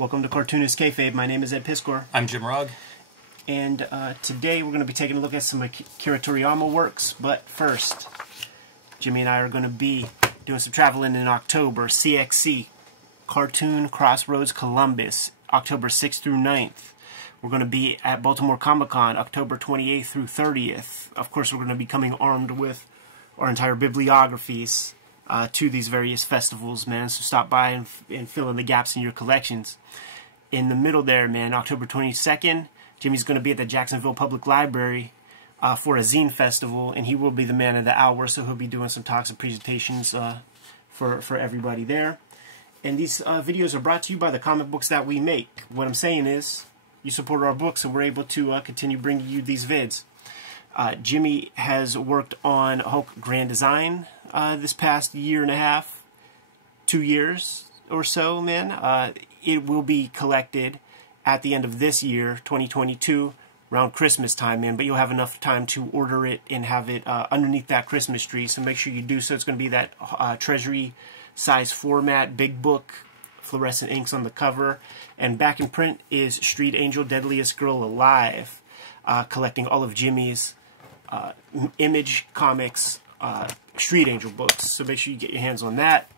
Welcome to Cartoonist Kayfabe. My name is Ed Piskor. I'm Jim Rugg. And today we're going to be taking a look at some Akira Toriyama works. But first, Jimmy and I are going to be doing some traveling in October. CXC, Cartoon Crossroads Columbus, October 6th through 9th. We're going to be at Baltimore Comic-Con, October 28th through 30th. Of course, we're going to be coming armed with our entire bibliographies to these various festivals, man. So stop by and fill in the gaps in your collections. In the middle there, man, October 22nd, Jimmy's going to be at the Jacksonville Public Library for a zine festival, and he will be the man of the hour, so he'll be doing some talks and presentations for everybody there. And these videos are brought to you by the comic books that we make. What I'm saying is, you support our books, and we're able to continue bringing you these vids. Jimmy has worked on Hulk Grand Design this past year and a half, 2 years or so, man. It will be collected at the end of this year, 2022, around Christmas time, man. But you'll have enough time to order it and have it underneath that Christmas tree. So make sure you do so. It's going to be that treasury size format, big book, fluorescent inks on the cover. And back in print is Street Angel, Deadliest Girl Alive, collecting all of Jimmy's Image Comics Street Angel books. So make sure you get your hands on that.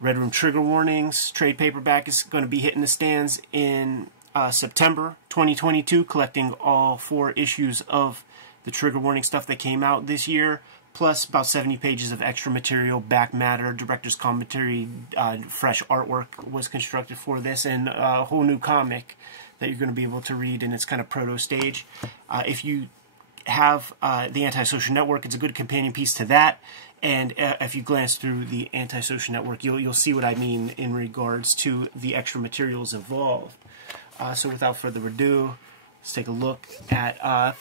Red Room Trigger Warnings trade paperback is going to be hitting the stands in September 2022, collecting all 4 issues of the Trigger Warning stuff that came out this year, plus about 70 pages of extra material, back matter, director's commentary, fresh artwork was constructed for this, and a whole new comic that you're going to be able to read in its kind of proto stage. If you have the Antisocial Network, it's a good companion piece to that. And if you glance through the Antisocial Network, you'll see what I mean in regards to the extra materials involved. So without further ado, let's take a look at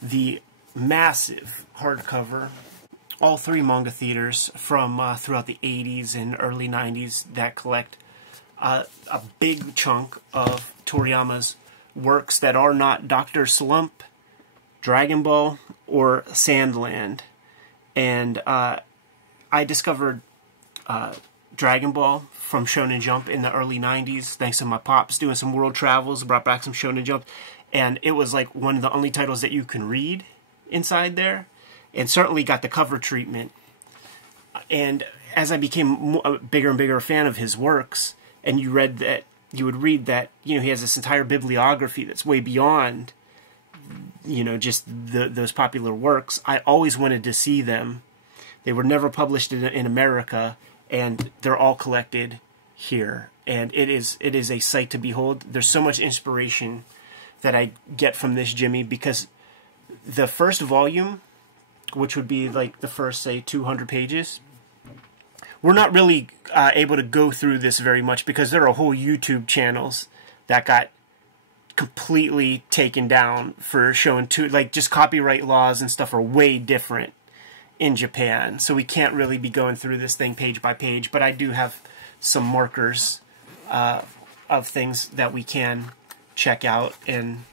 the massive hardcover, all 3 manga theaters from throughout the 80s and early 90s that collect a big chunk of Toriyama's works that are not Dr. Slump, Dragon Ball, or Sandland. And I discovered Dragon Ball from Shonen Jump in the early 90s, thanks to my pops doing some world travels, brought back some Shonen Jump, and it was like one of the only titles that you can read inside there, and certainly got the cover treatment. And as I became a bigger and bigger fan of his works, and you would read that, you know, he has this entire bibliography that's way beyond, you know, just those popular works. I always wanted to see them. They were never published in America, and they're all collected here. And it is a sight to behold. There's so much inspiration that I get from this, Jimmy, because the first volume, which would be like the first, say, 200 pages, we're not really able to go through this very much because there are whole YouTube channels that got completely taken down for showing just copyright laws and stuff are way different in Japan, so we can't really be going through this thing page by page, but I do have some markers of things that we can check out and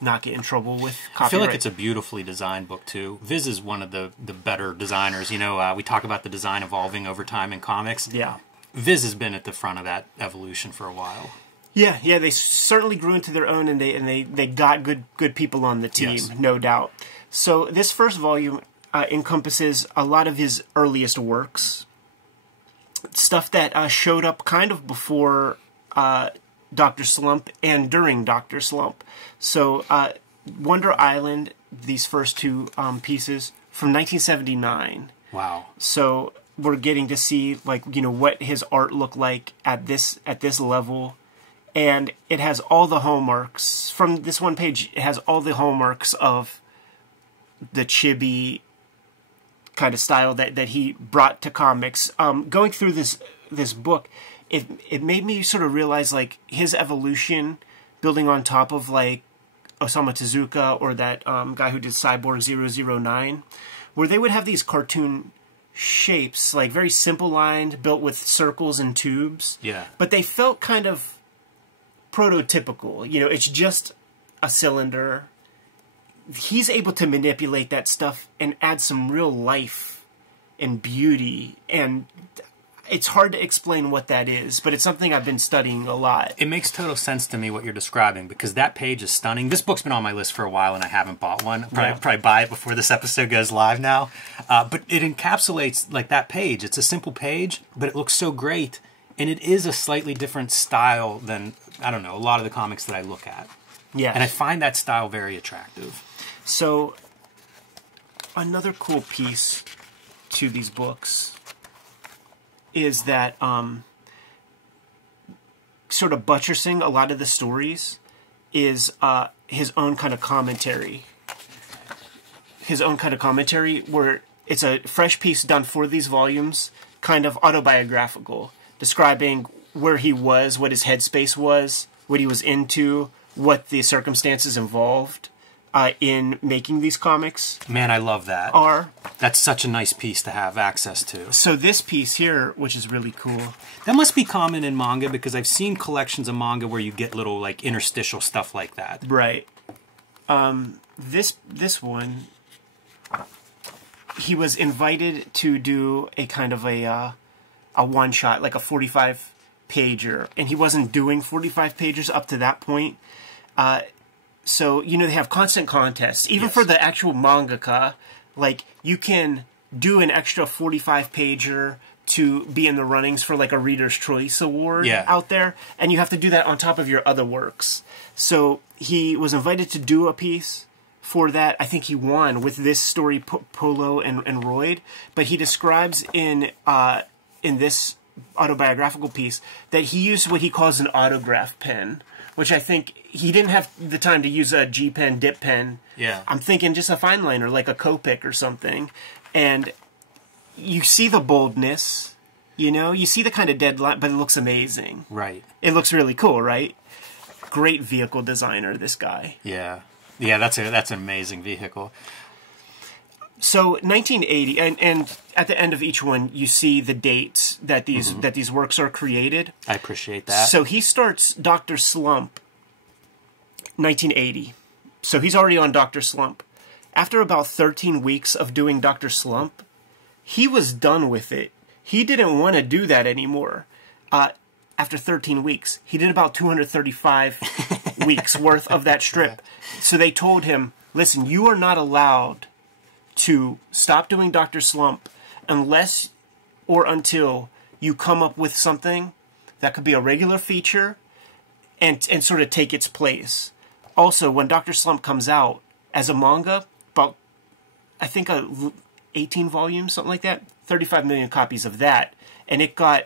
not get in trouble with copyright. I feel like it's a beautifully designed book too. Viz is one of the better designers. You know, we talk about the design evolving over time in comics. Yeah. Viz has been at the front of that evolution for a while. Yeah, they certainly grew into their own, and they got good people on the team, yes, no doubt. So this first volume encompasses a lot of his earliest works, stuff that showed up kind of before Dr. Slump and during Dr. Slump. So Wonder Island, these first 2 pieces from 1979. Wow. So we're getting to see, like, you know, what his art looked like at this level. And it has all the hallmarks. From this one page, it has all the hallmarks of the chibi kind of style that he brought to comics. Going through this book, it made me sort of realize, like, his evolution, building on top of, like, Osamu Tezuka or that guy who did Cyborg 009, where they would have these cartoon shapes, like very simple lined, built with circles and tubes. Yeah. But they felt kind of prototypical. You know, it's just a cylinder. He's able to manipulate that stuff and add some real life and beauty, and it's hard to explain what that is, but it's something I've been studying a lot. It makes total sense to me what you're describing, because that page is stunning. This book's been on my list for a while, and I haven't bought one. Probably buy it before this episode goes live now. But it encapsulates, like, that page. It's a simple page, but it looks so great. And it is a slightly different style than, I don't know, a lot of the comics that I look at. Yeah. And I find that style very attractive. So, another cool piece to these books is that sort of buttressing a lot of the stories is his own kind of commentary. His own kind of commentary where it's a fresh piece done for these volumes, kind of autobiographical, describing where he was, what his headspace was, what he was into, what the circumstances involved in making these comics. Man, I love that. That's such a nice piece to have access to. So this piece here, which is really cool. That must be common in manga, because I've seen collections of manga where you get little, like, interstitial stuff like that. Right. This one, he was invited to do a kind of a one-shot, like a 45-pager, and he wasn't doing 45 pagers up to that point. So, you know, they have constant contests. Even for the actual mangaka, like, you can do an extra 45-pager to be in the runnings for, like, a Reader's Choice Award out there, and you have to do that on top of your other works. So he was invited to do a piece for that. I think he won with this story, Polo and Royd, but he describes in this autobiographical piece that he used what he calls an autograph pen, which I think he didn't have the time to use a G pen, dip pen. Yeah. I'm thinking just a fine liner, like a Copic or something. And you see the boldness, you know? You see the kind of deadline, but it looks amazing. Right. It looks really cool, right? Great vehicle designer, this guy. Yeah. Yeah, that's an amazing vehicle. So 1980, and at the end of each one, you see the dates that these works are created. I appreciate that. So he starts Dr. Slump, 1980. So he's already on Dr. Slump. After about 13 weeks of doing Dr. Slump, he was done with it. He didn't want to do that anymore. After 13 weeks, he did about 235 weeks worth of that strip. So they told him, listen, you are not allowed to stop doing Dr. Slump unless or until you come up with something that could be a regular feature and sort of take its place. Also, when Dr. Slump comes out as a manga, about, I think, 18 volumes, something like that, 35 million copies of that, and it got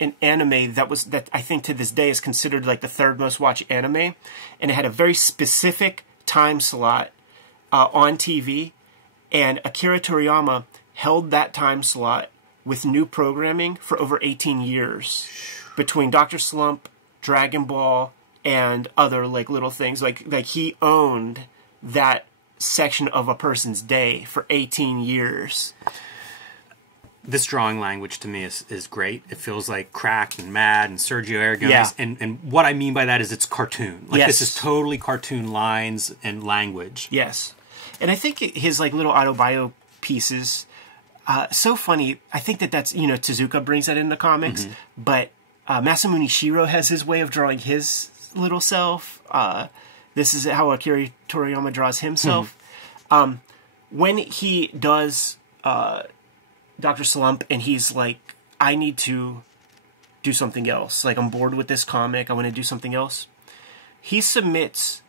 an anime that I think to this day is considered like the third most watched anime, and it had a very specific time slot on TV. And Akira Toriyama held that time slot with new programming for over 18 years between Dr. Slump, Dragon Ball, and other like little things. Like he owned that section of a person's day for 18 years. This drawing language to me is great. It feels like Crack and Mad and Sergio Aragonés. Yeah. And what I mean by that is it's cartoon. Like this is totally cartoon lines and language. Yes. And I think his like little autobio pieces, so funny. I think that's, you know, Tezuka brings that into comics, but Masamune Shirow has his way of drawing his little self. This is how Akira Toriyama draws himself. When he does Dr. Slump and he's like, I need to do something else. Like, I'm bored with this comic. I want to do something else. He submits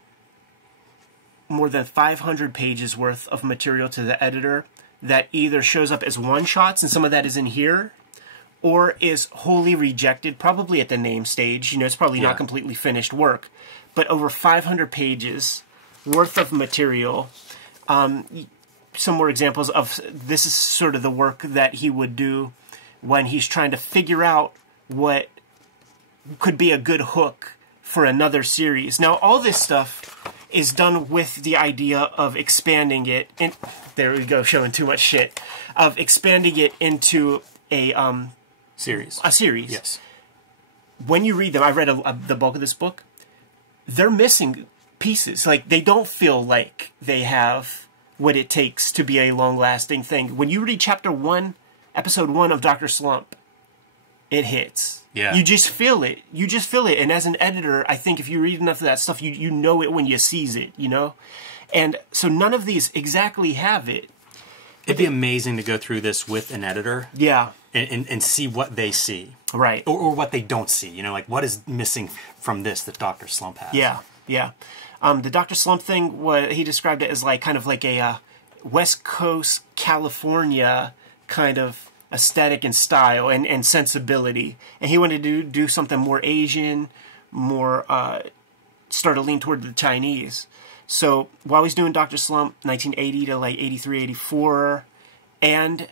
more than 500 pages worth of material to the editor that either shows up as one-shots, and some of that is in here, or is wholly rejected, probably at the name stage. You know, it's probably not completely finished work. But over 500 pages worth of material. Some more examples of this is sort of the work that he would do when he's trying to figure out what could be a good hook for another series. Now, all this stuff is done with the idea of expanding it, and there we go, showing too much shit, of expanding it into a series. A series. Yes. When you read them, I read the bulk of this book, they're missing pieces. Like, they don't feel like they have what it takes to be a long-lasting thing. When you read chapter 1, episode 1 of Dr. Slump, it hits. Yeah. You just feel it. You just feel it. And as an editor, I think if you read enough of that stuff, you know it when you sees it, you know? And so none of these exactly have it. It'd be amazing to go through this with an editor. Yeah. And see what they see. Right. Or what they don't see. You know, like what is missing from this that Dr. Slump has. Yeah, yeah. The Dr. Slump thing, he described it as like kind of like a West Coast California kind of aesthetic and style and sensibility. And he wanted to do something more Asian, more start to lean toward the Chinese. So while he's doing Dr. Slump, 1980 to like 83, 84, and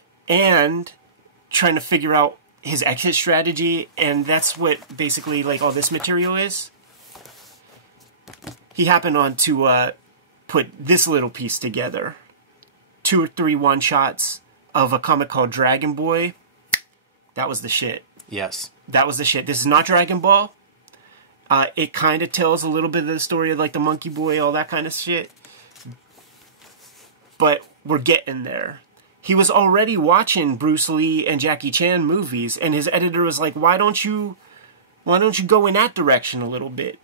trying to figure out his exit strategy, and that's what basically like all this material is. He happened on to put this little piece together. 2 or 3 one-shots of a comic called Dragon Boy. That was the shit. Yes. That was the shit. This is not Dragon Ball. It kind of tells a little bit of the story of like the Monkey Boy, all that kind of shit. But we're getting there. He was already watching Bruce Lee and Jackie Chan movies, and his editor was like, why don't you go in that direction a little bit?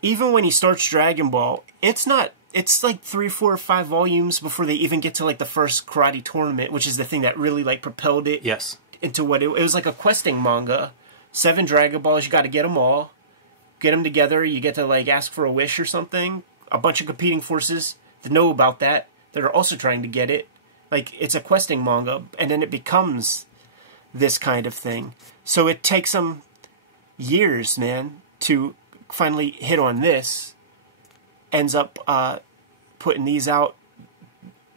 Even when he starts Dragon Ball, it's like 3, 4, or 5 volumes before they even get to like the first karate tournament, which is the thing that really like propelled it into what it was like a questing manga. 7 Dragon Balls, you got to get them all. Get them together, you get to like ask for a wish or something. A bunch of competing forces that know about that are also trying to get it. Like, it's a questing manga, and then it becomes this kind of thing. So it takes them years, man, to finally hit on this. Ends up putting these out.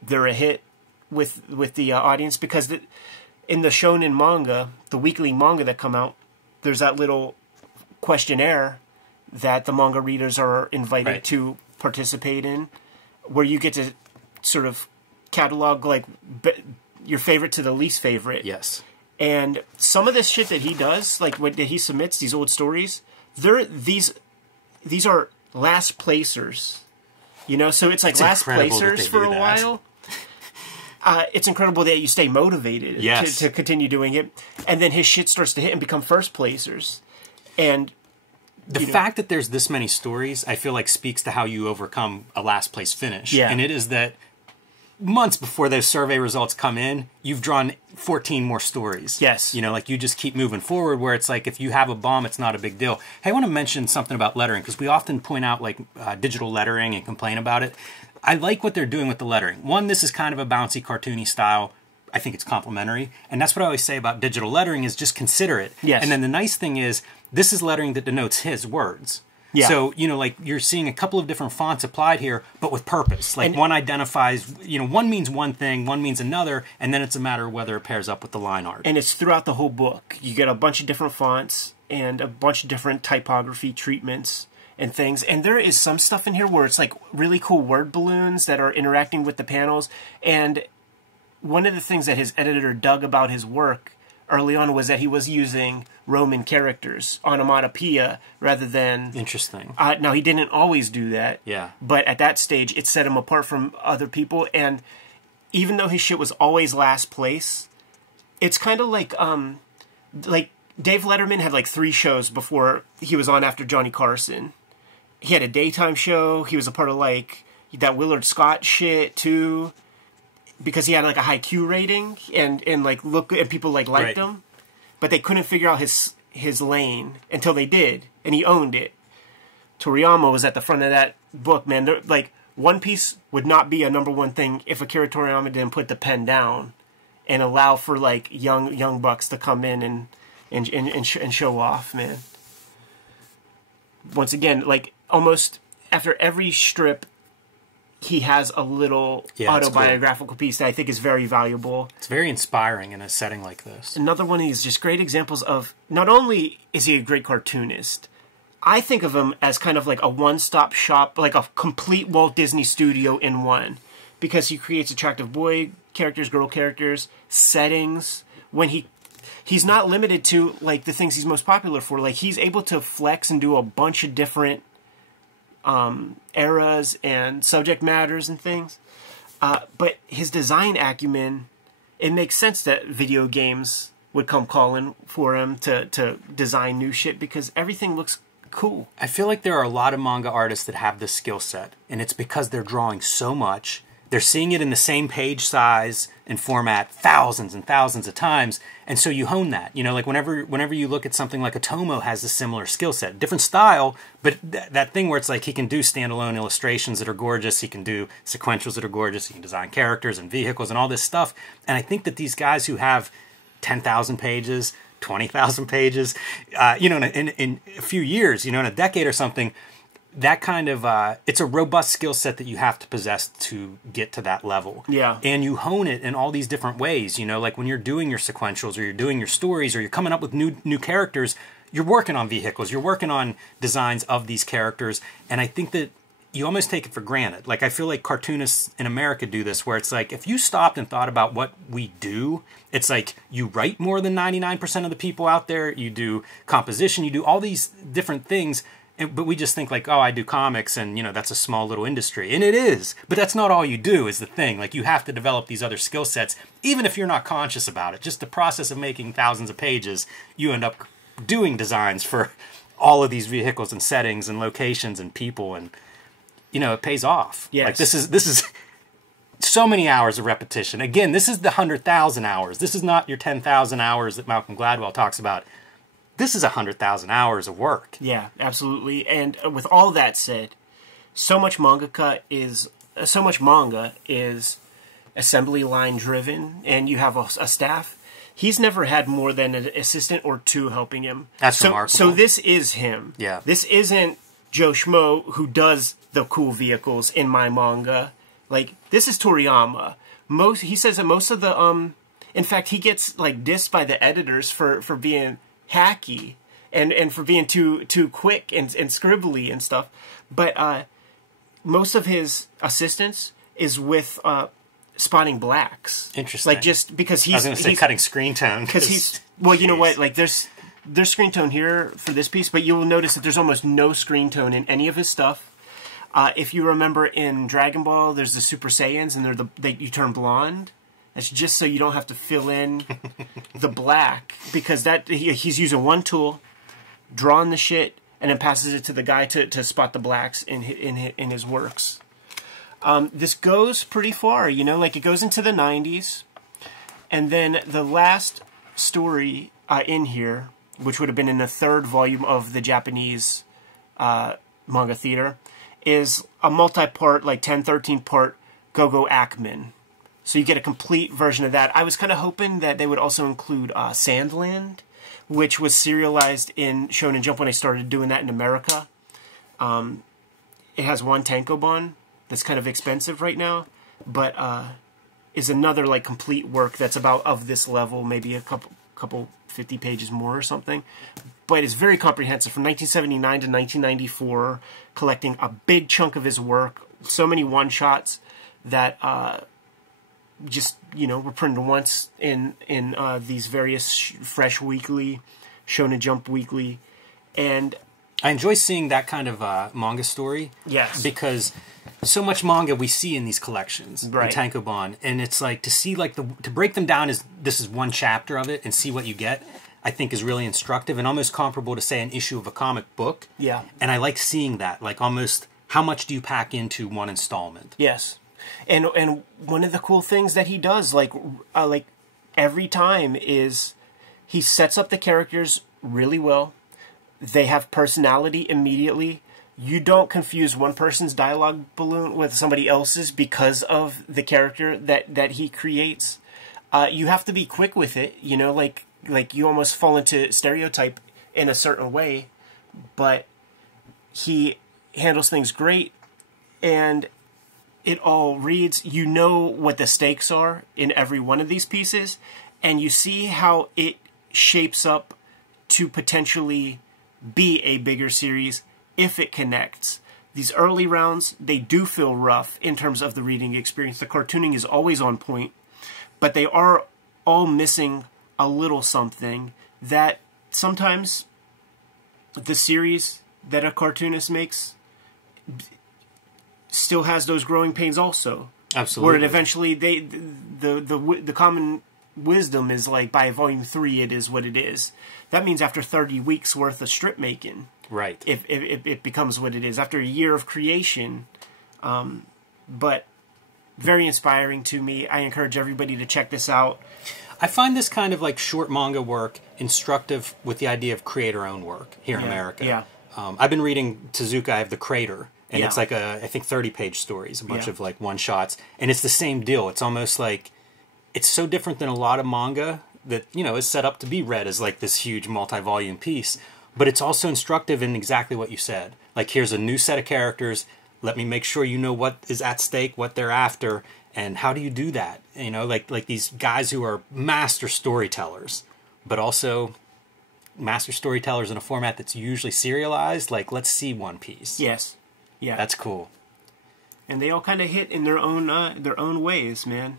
They're a hit with the audience, because in the shonen manga, the weekly manga that come out, there's that little questionnaire that the manga readers are invited to participate in, where you get to sort of catalog like your favorite to the least favorite. Yes. And some of this shit that he does, like when he submits these old stories, these are last placers. You know, so it's like last placers for a while. It's incredible that you stay motivated to continue doing it. And then his shit starts to hit and become first placers. And the fact that there's this many stories, I feel like speaks to how you overcome a last place finish. Yeah. And it is that months before those survey results come in, you've drawn 14 more stories. Yes. You know, like you just keep moving forward, where it's like if you have a bomb, it's not a big deal. Hey, I want to mention something about lettering, because we often point out like digital lettering and complain about it. I like what they're doing with the lettering. One, this is kind of a bouncy, cartoony style. I think it's complimentary. And that's what I always say about digital lettering, is just consider it. Yes. And then the nice thing is, this is lettering that denotes his words. Yeah. So, you know, like you're seeing a couple of different fonts applied here, but with purpose. Like one identifies, you know, one means one thing, one means another, and then it's a matter of whether it pairs up with the line art. And it's throughout the whole book. You get a bunch of different fonts and a bunch of different typography treatments and things. And there is some stuff in here where it's like really cool word balloons that are interacting with the panels. And one of the things that his editor dug about his work early on was that he was using Roman characters, onomatopoeia, rather than... Interesting. Now, he didn't always do that. Yeah. But at that stage, it set him apart from other people. And even though his shit was always last place, it's kind of like Dave Letterman had like 3 shows before he was on after Johnny Carson. He had a daytime show. He was a part of like that Willard Scott shit too, because he had like a high Q rating and like and people like liked him, but they couldn't figure out his lane until they did, and he owned it. Toriyama was at the front of that book, man. Like One Piece would not be a #1 thing if Akira Toriyama didn't put the pen down and allow for like young bucks to come in and show off, man. Once again, like almost after every strip, he has a little autobiographical piece that I think is very valuable. It's very inspiring in a setting like this. Another one of these just great examples of, not only is he a great cartoonist, I think of him as kind of like a one-stop shop, like a complete Walt Disney studio in one. Because he creates attractive boy characters, girl characters, settings. When he's not limited to like the things he's most popular for. Like he's able to flex and do a bunch of different eras and subject matters and things. But his design acumen, it makes sense that video games would come calling for him to design new shit because everything looks cool. I feel like there are a lot of manga artists that have this skill set, and it's because they're drawing so much. They're seeing it in the same page size and format thousands and thousands of times, and so you hone that. You know, like whenever you look at something like Otomo has a similar skill set, different style, but that thing where it's like he can do standalone illustrations that are gorgeous, he can do sequentials that are gorgeous, he can design characters and vehicles and all this stuff. And I think that these guys who have 10,000 pages, 20,000 pages, you know, in a few years, you know, in a decade or something, that kind of, it's a robust skill set that you have to possess to get to that level. Yeah. And you hone it in all these different ways, you know, like when you're doing your sequentials or you're doing your stories or you're coming up with new characters, you're working on vehicles, you're working on designs of these characters. And I think that you almost take it for granted. Like, I feel like cartoonists in America do this, where it's like, if you stopped and thought about what we do, it's like you write more than 99% of the people out there, you do composition, you do all these different things, but we just think like, oh, I do comics and, you know, that's a small little industry. And it is, but that's not all you do is the thing. Like, you have to develop these other skill sets, even if you're not conscious about it. Just the process of making thousands of pages, you end up doing designs for all of these vehicles and settings and locations and people, and, you know, it pays off. Yes. Like, this is so many hours of repetition. Again, this is the 100,000 hours. This is not your 10,000 hours that Malcolm Gladwell talks about. This is 100,000 hours of work. Yeah, absolutely. And with all that said, so much manga is assembly line driven, and you have a staff. He's never had more than an assistant or two helping him. That's remarkable. So this is him. Yeah. This isn't Joe Schmo who does the cool vehicles in my manga. Like, this is Toriyama. He says that most of the in fact, he gets like dissed by the editors for being hacky and for being too quick and scribbly and stuff. But most of his assistance is with spotting blacks. Interesting. Like, just because he's... I was going to say cutting screen tone. Because he's... Well, you know what? Like, there's screen tone here for this piece, but you will notice that there's almost no screen tone in any of his stuff. If you remember in Dragon Ball, there's the Super Saiyans, and you turn blonde. That's just so you don't have to fill in the black, because he's using one tool, drawing the shit, and then passes it to the guy to spot the blacks in his works. This goes pretty far, you know, like it goes into the 90s, and then the last story in here, which would have been in the third volume of the Japanese manga theater, is a multi-part, like 10, 13-part Go-Go Ackman. So you get a complete version of that. I was kind of hoping that they would also include Sandland, which was serialized in Shonen Jump when they started doing that in America. It has one tankobon that's kind of expensive right now, but is another like complete work that's about of this level, maybe a couple 50 pages more or something. But it's very comprehensive, from 1979 to 1994, collecting a big chunk of his work. So many one-shots that just, you know, were printed once in these various Fresh Weekly, Shonen Jump Weekly, and I enjoy seeing that kind of manga story. Yes. Because so much manga we see in these collections, right, in tankobon, and it's like to see like to break them down as this is one chapter of it and see what you get, I think is really instructive and almost comparable to, say, an issue of a comic book. Yeah. And I like seeing that, like almost how much do you pack into one installment? Yes. And one of the cool things that he does, like every time, is he sets up the characters really well. They have personality immediately. You don't confuse one person's dialogue balloon with somebody else's because of the character that he creates. You have to be quick with it, you know, like you almost fall into stereotype in a certain way, but he handles things great, and it all reads, you know what the stakes are in every one of these pieces, and you see how it shapes up to potentially be a bigger series if it connects. These early rounds, they do feel rough in terms of the reading experience. The cartooning is always on point, but they are all missing a little something that sometimes the series that a cartoonist makes still has those growing pains also. Absolutely. Where it eventually the common wisdom is like by volume 3 it is what it is. That means after 30 weeks worth of strip making, right? If it becomes what it is after a year of creation, but very inspiring to me. I encourage everybody to check this out. I find this kind of like short manga work instructive with the idea of creator-owned work here in America. Yeah. I've been reading Tezuka. I have The Crater, and it's like I think 30-page stories, a bunch of like one-shots, and it's the same deal. It's almost like it's so different than a lot of manga that, you know, is set up to be read as like this huge multi-volume piece, but it's also instructive in exactly what you said. Like, here's a new set of characters. Let me make sure you know what is at stake, what they're after, and how do you do that? You know, like these guys who are master storytellers, but also master storytellers in a format that's usually serialized. Like, let's see One Piece. Yes. Yeah. That's cool. And they all kind of hit in their own ways, man.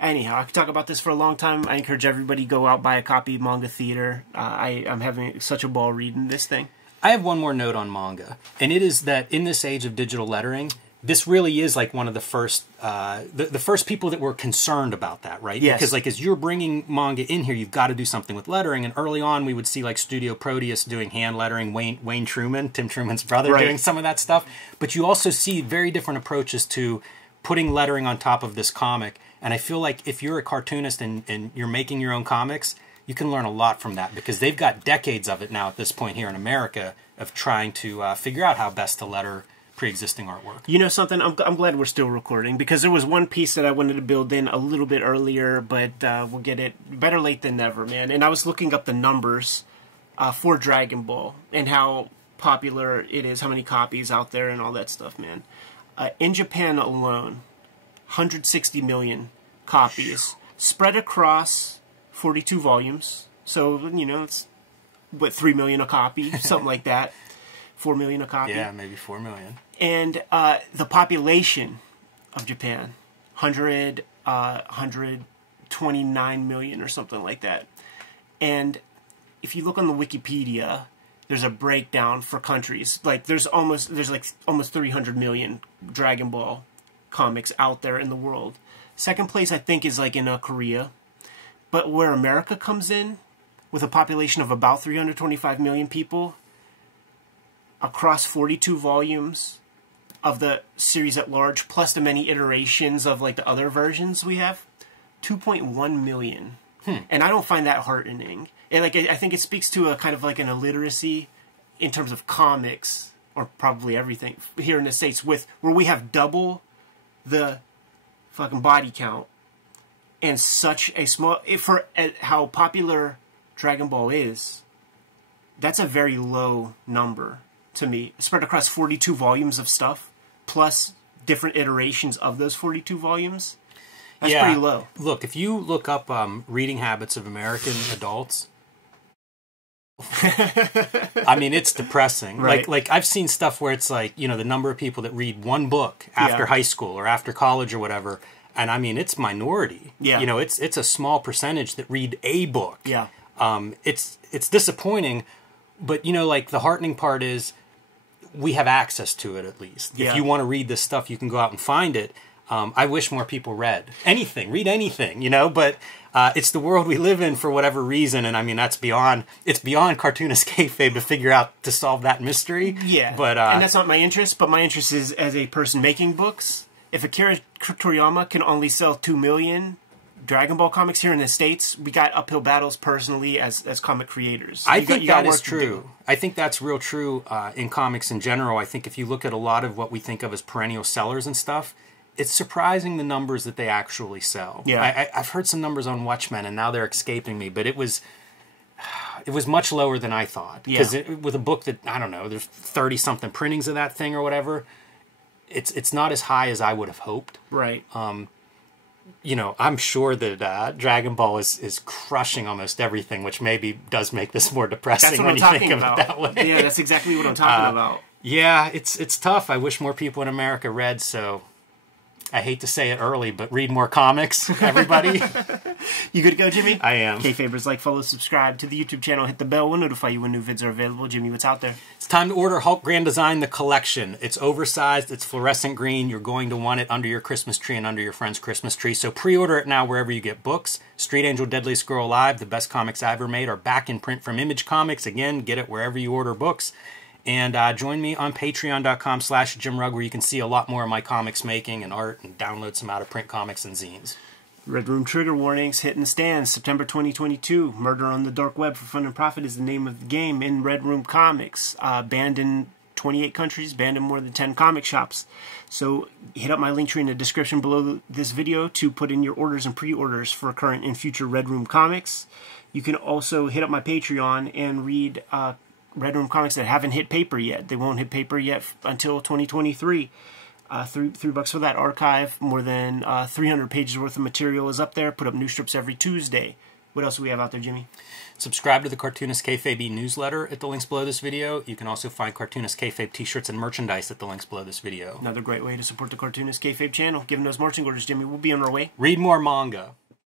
Anyhow, I could talk about this for a long time. I encourage everybody to go out, buy a copy of Manga Theater. I'm having such a ball reading this thing. I have one more note on manga, and it is that in this age of digital lettering, this really is like one of the first the first people that were concerned about that, right? Yes. Because like as you're bringing manga in here, you've got to do something with lettering. And early on, we would see like Studio Proteus doing hand lettering, Wayne Truman, Tim Truman's brother, doing some of that stuff. But you also see very different approaches to putting lettering on top of this comic. And I feel like if you're a cartoonist and you're making your own comics, you can learn a lot from that, because they've got decades of it now at this point here in America of trying to figure out how best to letter pre-existing artwork. You know something? I'm glad we're still recording, because there was one piece that I wanted to build in a little bit earlier, but we'll get it better late than never, man. And I was looking up the numbers for Dragon Ball and how popular it is, how many copies out there and all that stuff, man. In Japan alone, 160 million copies spread across 42 volumes. So, you know, it's, what, 3 million a copy? Something like that. 4 million a copy? Yeah, maybe 4 million. And the population of Japan, 129 million or something like that. And if you look on the Wikipedia, there's a breakdown for countries. Like, there's almost 300 million Dragon Ball comics out there in the world. Second place, I think, is like in Korea. But where America comes in, with a population of about 325 million people, across 42 volumes of the series at large, plus the many iterations of like the other versions we have, 2.1 million. And I don't find that heartening. And like, I think it speaks to a kind of like an illiteracy in terms of comics, or probably everything here in the States, where we have double the fucking body count and such a small, for how popular Dragon Ball is, that's a very low number to me. Spread across 42 volumes of stuff, plus different iterations of those 42 volumes. That's pretty low. Look, if you look up reading habits of American adults, I mean, it's depressing. Right. Like I've seen stuff where it's like, you know, the number of people that read one book after high school or after college or whatever, and I mean, it's minority. Yeah. You know, it's a small percentage that read a book. Yeah. It's disappointing, but you know, like the heartening part is we have access to it at least. Yeah. If you want to read this stuff, you can go out and find it. I wish more people read anything, you know, but it's the world we live in for whatever reason, and I mean, it's beyond cartoonist kayfabe to figure out, to solve that mystery. Yeah, but and that's not my interest, but my interest is as a person making books. If Akira Toriyama can only sell 2 million Dragon Ball comics here in the States, we got uphill battles personally as comic creators. I think that is true. I think that's real true in comics in general. I think if you look at a lot of what we think of as perennial sellers and stuff, it's surprising the numbers that they actually sell. Yeah. I've heard some numbers on Watchmen, and now they're escaping me, but it was much lower than I thought. Because with a book that, I don't know, there's 30-something printings of that thing or whatever, it's not as high as I would have hoped. Right. You know, I'm sure that Dragon Ball is crushing almost everything, which maybe does make this more depressing when you think of it that way. Yeah, that's exactly what I'm talking about. Yeah, it's tough. I wish more people in America read, so I hate to say it early, but read more comics, everybody. You good to go, Jimmy? I am. Kayfabers, like, follow, subscribe to the YouTube channel. Hit the bell. We'll notify you when new vids are available. Jimmy, what's out there? It's time to order Hulk Grand Design, the collection. It's oversized. It's fluorescent green. You're going to want it under your Christmas tree and under your friend's Christmas tree. So pre-order it now wherever you get books. Street Angel, Deadliest Girl Alive, the best comics I ever made, are back in print from Image Comics. Again, get it wherever you order books. And join me on patreon.com/JimRugg, where you can see a lot more of my comics making and art and download some out-of-print comics and zines. Red Room trigger warnings, hit and stand, September 2022. Murder on the Dark Web for Fun and Profit is the name of the game in Red Room Comics. Banned in 28 countries, banned in more than 10 comic shops. So hit up my link tree in the description below this video to put in your orders and pre-orders for current and future Red Room Comics. You can also hit up my Patreon and read Red Room Comics that haven't hit paper yet. They won't hit paper yet until 2023. $3 for that archive. More than 300 pages worth of material is up there. Put up new strips every Tuesday. What else do we have out there, Jimmy? Subscribe to the Cartoonist Kayfabe newsletter at the links below this video. You can also find Cartoonist Kayfabe t-shirts and merchandise at the links below this video. Another great way to support the Cartoonist Kayfabe channel. Given those marching orders, Jimmy, we'll be on our way. Read more manga.